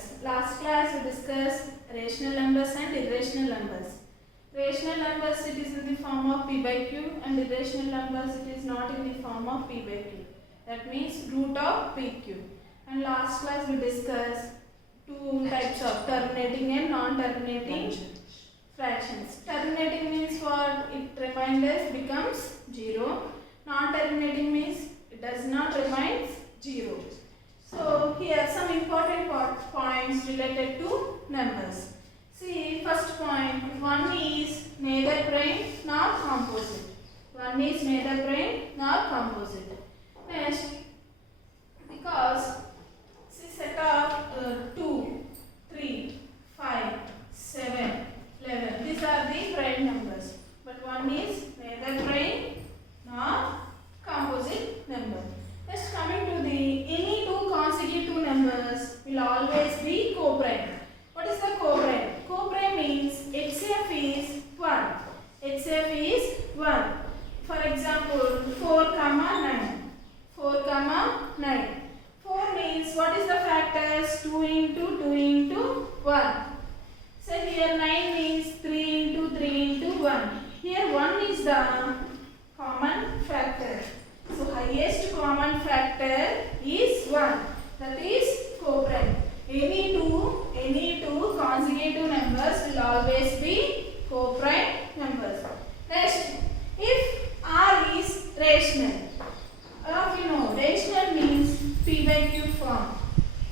class. Last class we discussed rational numbers and irrational numbers. Rational numbers it is in the form of p by q, and irrational numbers it is not in the form of p by q. That means root of pq. And last class we discussed two types of terminating and non-terminating fractions. Terminating means what? It remainder becomes 0. Non-terminating means it does not remain 0. So here some important points related to numbers. See, first point, one is neither prime nor composite. One is neither prime nor composite. Next, because see set of 2, 3, 5, 7, 11. These are the prime numbers. But one is neither prime nor composite number. Next, coming to the any two consecutive numbers will always be co-prime. What is the co-prime? Co-prime means HCF is 1. HCF is 1. For example, 4, 9. 4, 9. 4 means what is the factors? 2 into 2 into 1. So here 9 means 3 into 3 into 1. Here 1 is the common factor. So highest common factor is 1. That is co-prime. Any two consecutive numbers will always be co-prime numbers. Next, if R is rational. All of you know rational means p by q form.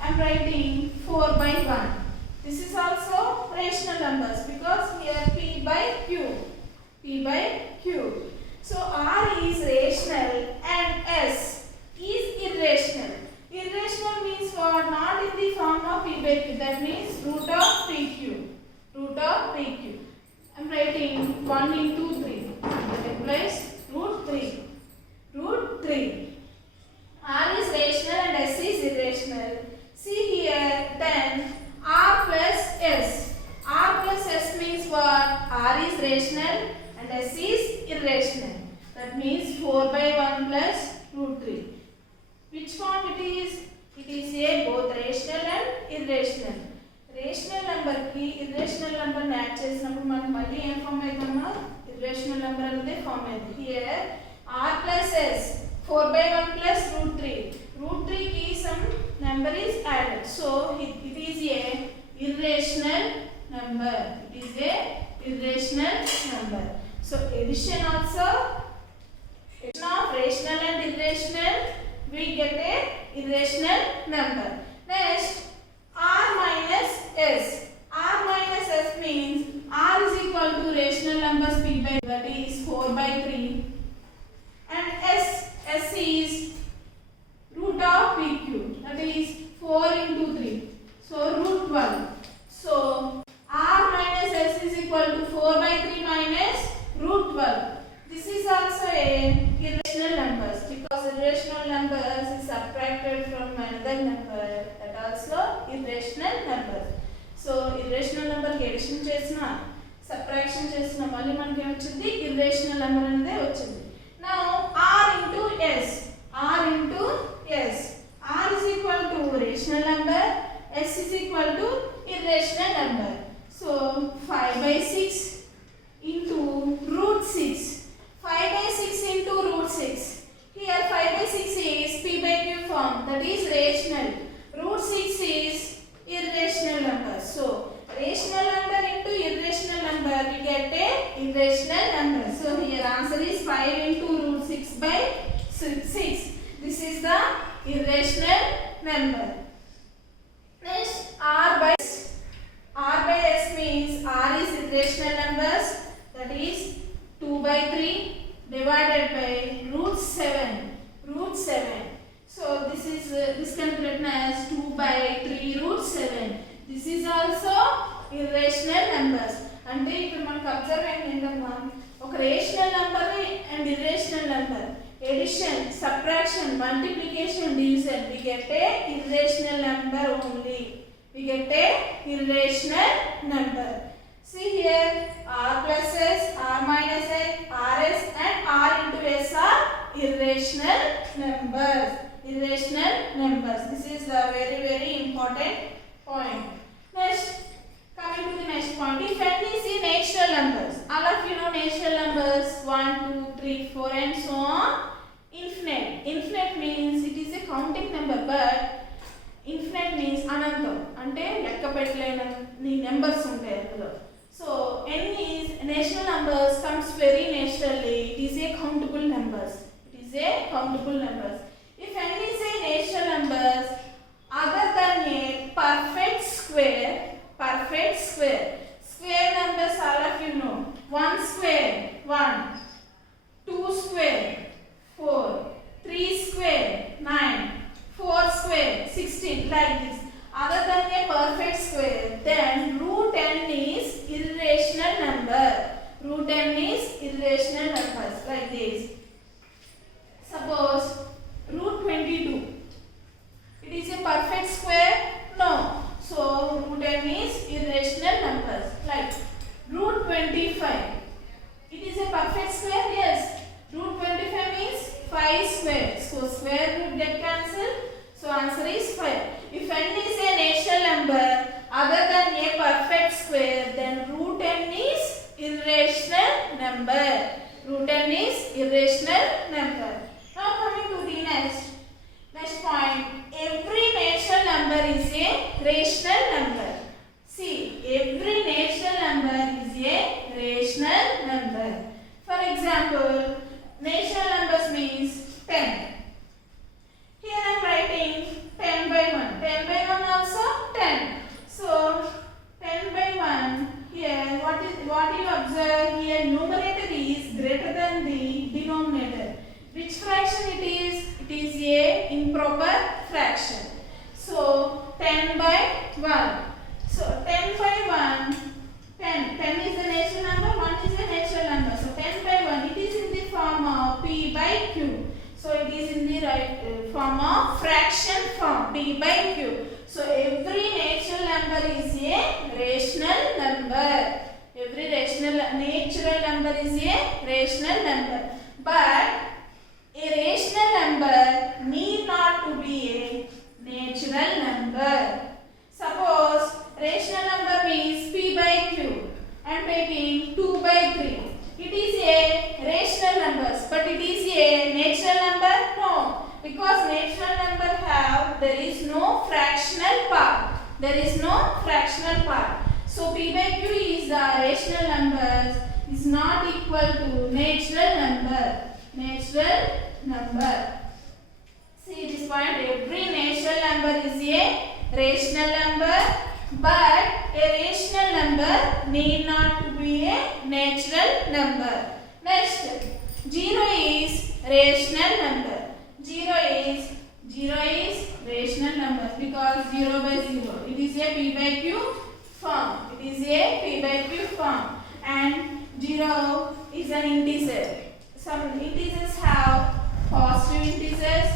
I am writing 4 by 1. This is also rational numbers because here p by q. P by q. So R is rational and S is irrational. Irrational means what? Not in the form of p by q. That means root of pq. Root of pq. I am writing 1 into 3. That implies root 3. Root 3. R is rational and S is irrational. See here then R plus S. R plus S means what? R is rational and S is irrational. That means 4 by 1 plus root 3. Which form it is? It is a both rational and irrational. Rational number ki irrational number ni add chesinappudu manaku malli em form aydamma irrational number anade form ayindi. Here R plus S 4 by 1 plus root 3. Root 3 ki some number is added. So it is a irrational number. It is a irrational number. So addition also, addition of rational and irrational, we get a irrational number. Next, R minus S. R minus S means R is equal to rational numbers p by, that is 4 by 3, and S is root of pq, that is 4 into 3, so root 12. So R minus S is equal to 4 by 3 minus root 12. This is also a irrational numbers because irrational numbers is subtracted from another number, that also irrational numbers. So irrational number ki addition chesina subtraction chesina malli manaki em vachindi irrational number anade vachindi. Now R into S. R into S. R is equal to rational number, S is equal to irrational number. So 5 by 6 into root 6. 5 by 6 into root 6. Here 5 by 6 is p by q form, that is rational. Root 6 is irrational number. So rational number into irrational number, we get a irrational number. So here answer is 5 into root 6 by 6. This is the irrational number. Next, R by S means R is irrational numbers, that is 2 by 3 divided by root 7. Root 7. So this can be written as 2 by 3 root 7. This is also irrational numbers. అంటే ఇప్పుడు మనకు observe ఏంటంటే ఒక rational number and irrational number addition, subtraction, multiplication, division, we get a irrational number only. We get a irrational number. See here R plus S, R minus S, RS and R into S are irrational numbers. Irrational numbers. This is the very important point. Next, coming to the next point. If n is the natural numbers, all of you know natural numbers 1, 2, 3, 4 and so on. Infinite. Infinite means it is a counting number, but infinite means anantam. Ante lekka pettaleni numbers untayi అందులో. So n is natural numbers comes very naturally. It is a countable numbers. It is a countable numbers. If n is a natural numbers other than a perfect square numbers, all of you know 1 square 1, 2 square 4, 3 square 9, 4 square 16, like this. Other than a perfect square, then root n is irrational number. Root n is irrational numbers, like this. Suppose root 22. It is a perfect square? No. So root n is irrational numbers. Like root 25. It is a perfect square? Yes. Root 25 means 5 square. So square root get cancelled. So answer is 5. If n is a natural number other than a perfect square, then root n is irrational number. Root n is irrational number. Now coming to the next point. Every natural number is a rational number. See, every natural number is a rational number. For example, natural numbers means 10. Here I am writing 10 by 1. 10 by 1 also 10. So 10 by 1. Here what you observe here, numerator is greater than the denominator. Which fraction it is? It is a improper fraction. So 10 by 1. So 10 by 1. 10 is the natural number. 1 is the natural number. So 10 by 1. It is in the form of p by q. So it is in the form of fraction form, p by q. So every natural number is a rational number. Every natural number is a rational number. But a rational number need not to be a natural number. Suppose rational number means p by q. I am taking 2 by 3. It is a rational numbers, but it is a natural number? No, because natural number there is no fractional part. There is no fractional part. So p by q is the rational numbers is not equal to natural number. Natural number. See this point. Every natural number is a rational number, but a rational number need not to be a natural number. Next, 0 is rational number. 0 is rational number because 0 by 0. It is a p by q form. It is a p by q form, and 0 is an integer. Some integers have positive integers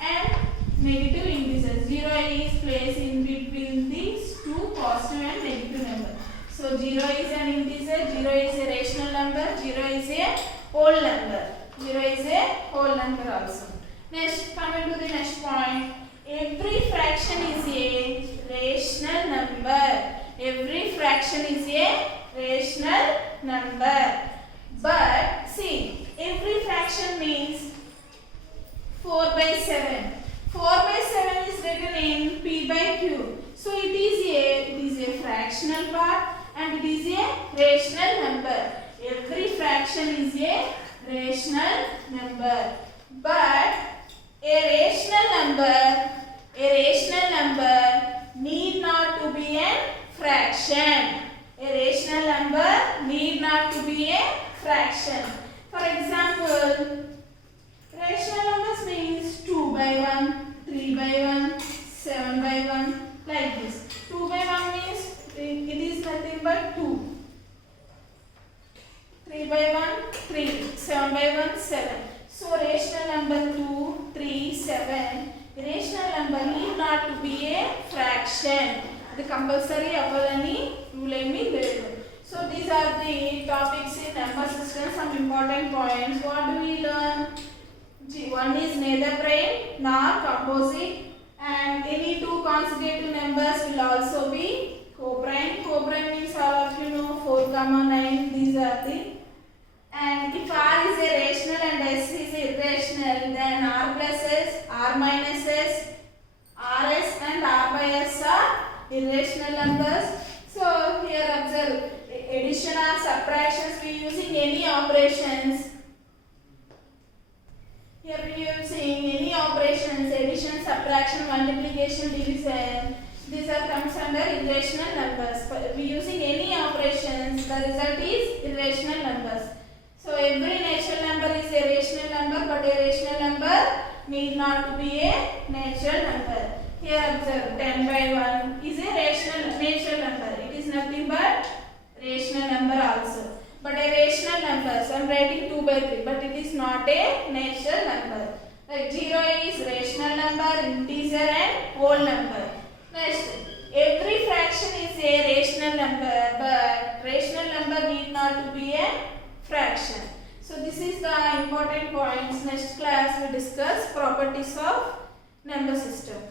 and negative integers. 0 is placed in between these two positive and negative numbers. So 0 is an integer, 0 is a rational number, 0 is a whole number. 0 is a whole number also. Next, coming to the next point. Every fraction is a rational number. Every fraction is a rational number. But see, every fraction means 4 by 7. 4 by 7 is written in p by q. So it is a fractional part and it is a rational number. Every fraction is a rational number. But a rational number need not to be a fraction. A rational number need not to be a fraction. For example, rational numbers means 2 by 1, 3 by 1, 7 by 1, like this. 2 by 1 means it is nothing but 2. 3 by 1, 3. 7 by 1, 7. So rational number 2, 3, 7. Rational number need not to be a fraction. The compulsory avvalani rule emi ledu. So these are the topics in number system. Some important points. What do we learn? One is neither prime nor composite, and any two consecutive numbers will S, Rs and R by S are irrational numbers. So here observe addition or subtractions we using any operations. Here we using any operations, addition, subtraction, multiplication, division. These are comes under irrational numbers. We using any operations, the result is irrational numbers. So every natural number is a rational number, but a rational number need not be a natural number. Here observe 10 by 1 is a rational natural number. It is nothing but rational number also. But a rational number, so I am writing 2 by 3, but it is not a natural number. Like 0 is rational number, integer and whole number. Next, every fraction is a rational number, but rational number need not to be a fraction. So this is the important points. Next class we discuss properties of number system.